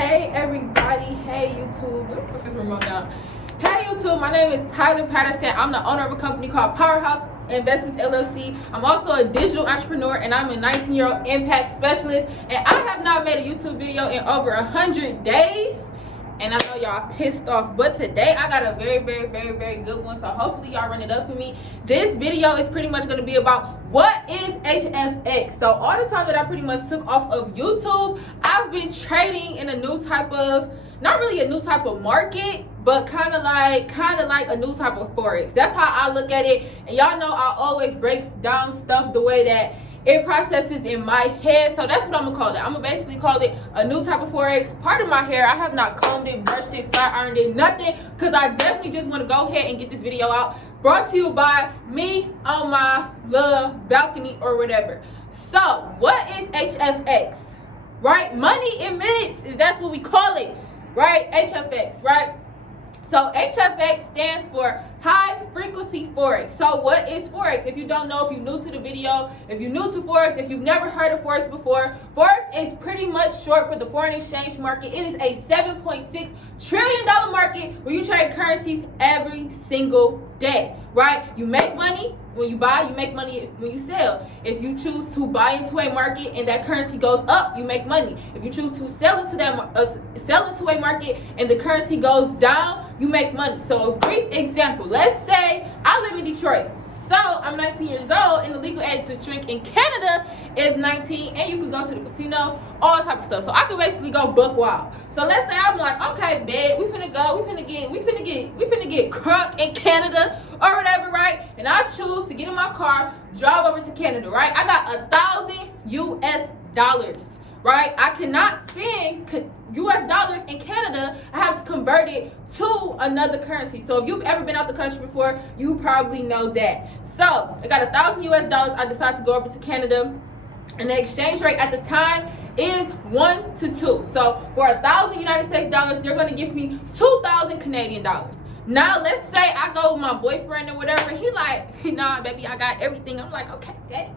Hey everybody, hey YouTube. Let me put this remote down. Hey YouTube, my name is Tyler Patterson. I'm the owner of a company called Powerhouse Investments LLC. I'm also a digital entrepreneur and I'm a 19-year-old impact specialist. And I have not made a YouTube video in over 100 days. And I know y'all pissed off, but today I got a very good one. So hopefully y'all run it up for me. This video is pretty much going to be about what is Hfx. So all the time that I pretty much took off of YouTube, I've been trading in a new type of, not really a new type of market, but kind of like a new type of forex. That's how I look at it. And y'all know I always break down stuff the way that it processes in my head. So that's what I'm gonna call it. I'm gonna basically call it a new type of forex. Part of my hair, I have not combed it, brushed it, flat ironed it, nothing, because I definitely just want to go ahead and get this video out. Brought to you by me on my little balcony or whatever. So what is Hfx? Right? Money in minutes, is that's what we call it, right? Hfx, right? So Hfx stands for high frequency forex. So what is forex? If you don't know, if you're new to the video, if you're new to forex, if you've never heard of forex before, forex is pretty much short for the foreign exchange market. It is a $7.6 trillion market where you trade currencies every single day, right? You make money when you buy, you make money when you sell. If you choose to buy into a market and that currency goes up, you make money. If you choose to sell into a market and the currency goes down, you make money. So a brief example, let's say I live in Detroit. So I'm 19 years old and the legal age to drink in Canada is 19, and you can go to the casino, all type of stuff. So I could basically go buck wild. So let's say I'm like, okay, bet, we finna get crunk in Canada or whatever, right? And I choose to get in my car, drive over to Canada, right? I got $1,000 US, right? I cannot spend US dollars in Canada. I have to convert it to another currency. So if you've ever been out the country before, you probably know that. So I got $1,000 US. I decided to go over to Canada, and the exchange rate at the time is 1 to 2. So for $1,000 United States dollars, they're going to give me 2,000 Canadian dollars. Now let's say I go with my boyfriend or whatever. He like, nah, baby, I got everything. I'm like, okay, daddy.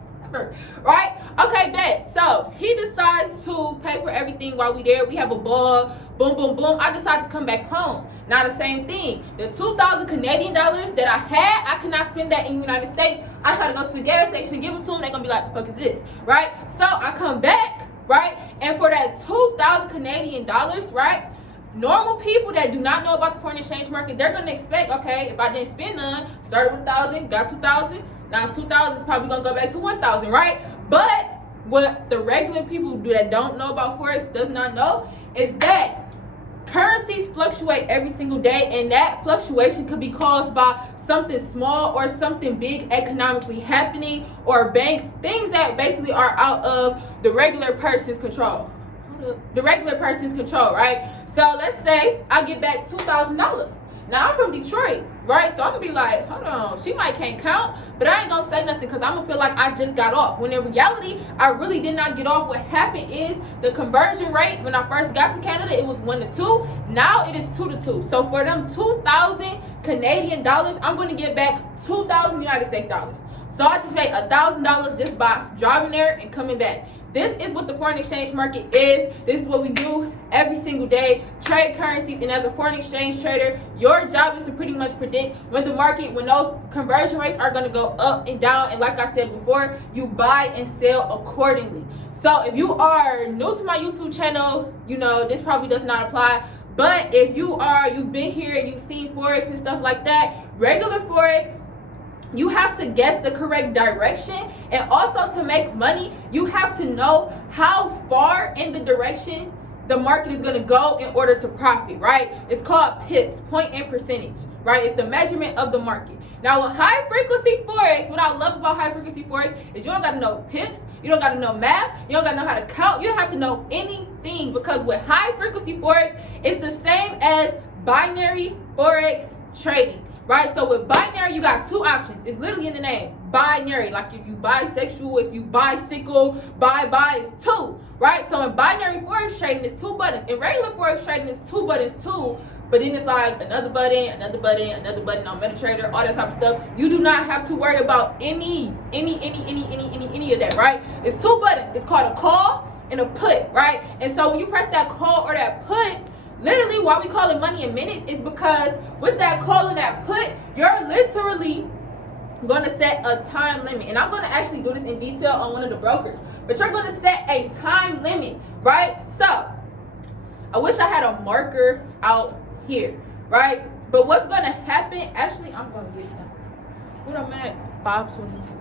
Right? Okay, bet. So he decides to pay for everything while we there. We have a ball. Boom, boom, boom. I decide to come back home. Now the same thing. The 2,000 Canadian dollars that I had, I cannot spend that in the United States. I try to go to the gas station and give them to them. They're gonna be like, the fuck is this? Right? So I come back, right? And for that 2,000 Canadian dollars, right? Normal people that do not know about the foreign exchange market, they're gonna expect, okay, if I didn't spend none, started with 1,000, got 2,000. Now it's 2,000, it's probably gonna go back to 1,000, right? But what the regular people that don't know about forex does not know is that currencies fluctuate every single day, and that fluctuation could be caused by something small or something big economically happening, or banks, things that basically are out of the regular person's control. Right? So let's say I get back $2,000. Now I'm from Detroit, right? So I'm gonna be like, hold on, she might can't count, but I ain't gonna say nothing because I'm gonna feel like I just got off. When in reality, I really did not get off. What happened is the conversion rate when I first got to Canada, it was 1 to 2. Now it is 2 to 2. So for them 2,000 Canadian dollars, I'm gonna get back 2,000 United States dollars. So I just made $1,000 just by driving there and coming back. This is what the foreign exchange market is. This is what we do every single day, trade currencies. And as a foreign exchange trader, your job is to pretty much predict when the market, when those conversion rates are going to go up and down. And like I said before, you buy and sell accordingly. So if you are new to my YouTube channel, you know, this probably does not apply. But if you are, you've been here, you've seen forex and stuff like that, regular forex, you have to guess the correct direction, and also to make money, you have to know how far in the direction the market is going to go in order to profit, right? It's called pips, point and percentage, right? It's the measurement of the market. Now with high frequency forex, what I love about high frequency forex is you don't got to know pips, you don't got to know math, you don't got to know how to count, you don't have to know anything, because with high frequency forex, it's the same as binary forex trading. Right, so with binary, you got two options. It's literally in the name, binary. Like if you bisexual, if you bicycle, buy is 2. Right, so in binary forex trading, it's 2 buttons. In regular forex trading, it's 2 buttons too. But then it's like another button on MetaTrader, all that type of stuff. You do not have to worry about any of that. Right, it's 2 buttons. It's called a call and a put, right? And so when you press that call or that put, literally why we call it money in minutes is because with that call and that put, you're literally going to set a time limit. And I'm going to actually do this in detail on one of the brokers. But you're going to set a time limit, right? So I wish I had a marker out here, right? But what's going to happen, actually, I'm going to get that. What I'm at, 522.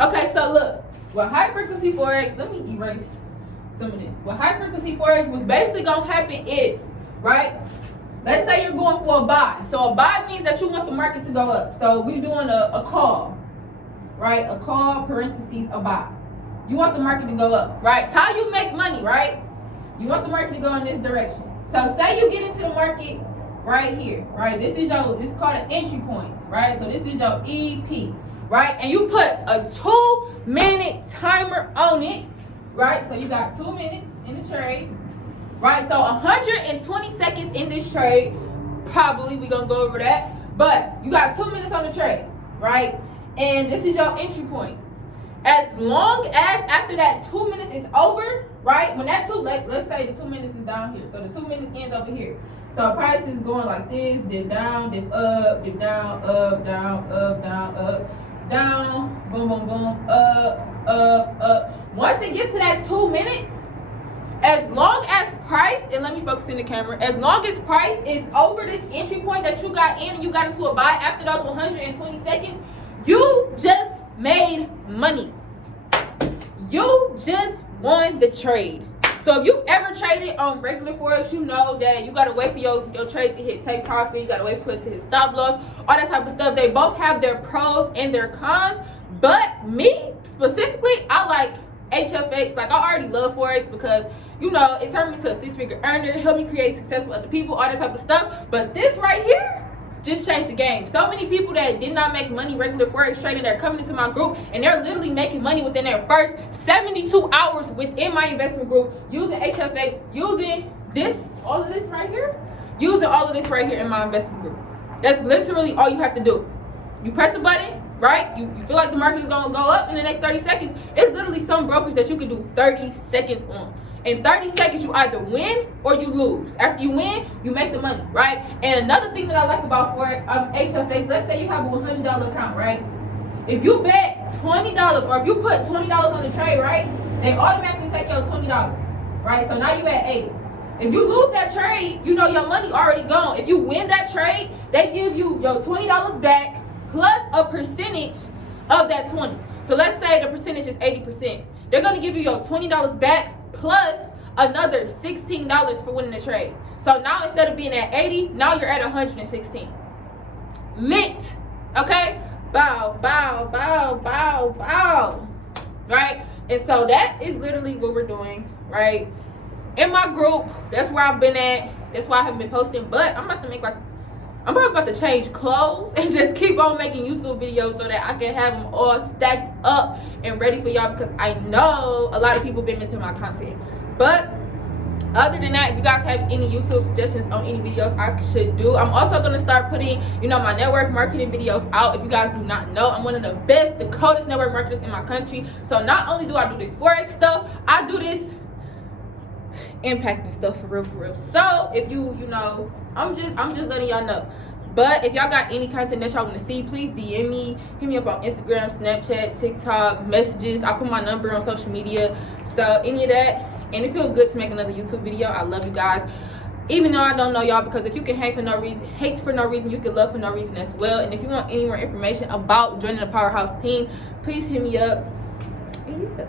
Okay, so look, what high frequency Forex, let me erase some of this. What high frequency Forex was basically gonna happen is, right? Let's say you're going for a buy. So a buy means that you want the market to go up. So we're doing a call, right? A call, parentheses, a buy. You want the market to go up, right? How you make money, right? You want the market to go in this direction. So say you get into the market right here, right? This is called an entry point, right? So this is your EP, right? And you put a 2-minute timer on it, right? So you got 2 minutes in the trade, right? So 120 seconds in this trade, probably we're gonna go over that, but you got 2 minutes on the trade, right? And this is your entry point. As long as after that 2 minutes is over, right? When that let's say the 2 minutes is down here. So the 2 minutes ends over here. So price is going like this, dip down, dip up, dip down, up, down, up, down, up, down, boom, boom, boom, up. Once it gets to that 2 minutes, as long as price, and let me focus in the camera, as long as price is over this entry point that you got in and you got into a buy after those 120 seconds, you just made money. You just won the trade. So if you've ever traded on regular Forex, you know that you gotta wait for your trade to hit take profit, you gotta wait for it to hit stop loss, all that type of stuff. They both have their pros and their cons, but me specifically, I like Hfx. Like, I already love Forex because, you know, it turned me into a 6-figure earner, helped me create success with other people, all that type of stuff. But this right here just changed the game. So many people that did not make money regular Forex trading, they're coming into my group and they're literally making money within their first 72 hours within my investment group using Hfx, using all of this right here in my investment group. That's literally all you have to do. You press a button, right? You feel like the market is gonna go up in the next 30 seconds. It's literally some brokers that you can do 30 seconds on. In 30 seconds, you either win or you lose. After you win, you make the money, right? And another thing that I like about Hfx, let's say you have a $100 account, right? If you bet $20 or if you put $20 on the trade, right, they automatically take your $20, right? So now you at 80. If you lose that trade, you know your money already gone. If you win that trade, they give you your $20 back plus a percentage of that 20. So let's say the percentage is 80%. They're gonna give you your $20 back plus another $16 for winning the trade. So now instead of being at 80, now you're at 116. Lit. Okay? Bow, bow, bow, bow, bow. Right? And so that is literally what we're doing, right? In my group, that's where I've been at. That's why I haven't been posting. But I'm probably about to change clothes and just keep on making YouTube videos so that I can have them all stacked up and ready for y'all, because I know a lot of people been missing my content. But other than that, if you guys have any YouTube suggestions on any videos I should do, I'm also going to start putting, my network marketing videos out. If you guys do not know, I'm one of the best, the coldest network marketers in my country. So not only do I do this Forex stuff, I do this impacting stuff for real. So if I'm just letting y'all know. But if y'all got any content that y'all want to see, please DM me, hit me up on Instagram, Snapchat, TikTok, messages. I put my number on social media, so any of that. And it feels good to make another YouTube video. I love you guys, even though I don't know y'all, because if you can hate for no reason, you can love for no reason as well. And if you want any more information about joining the Powerhouse team, please hit me up. And yeah.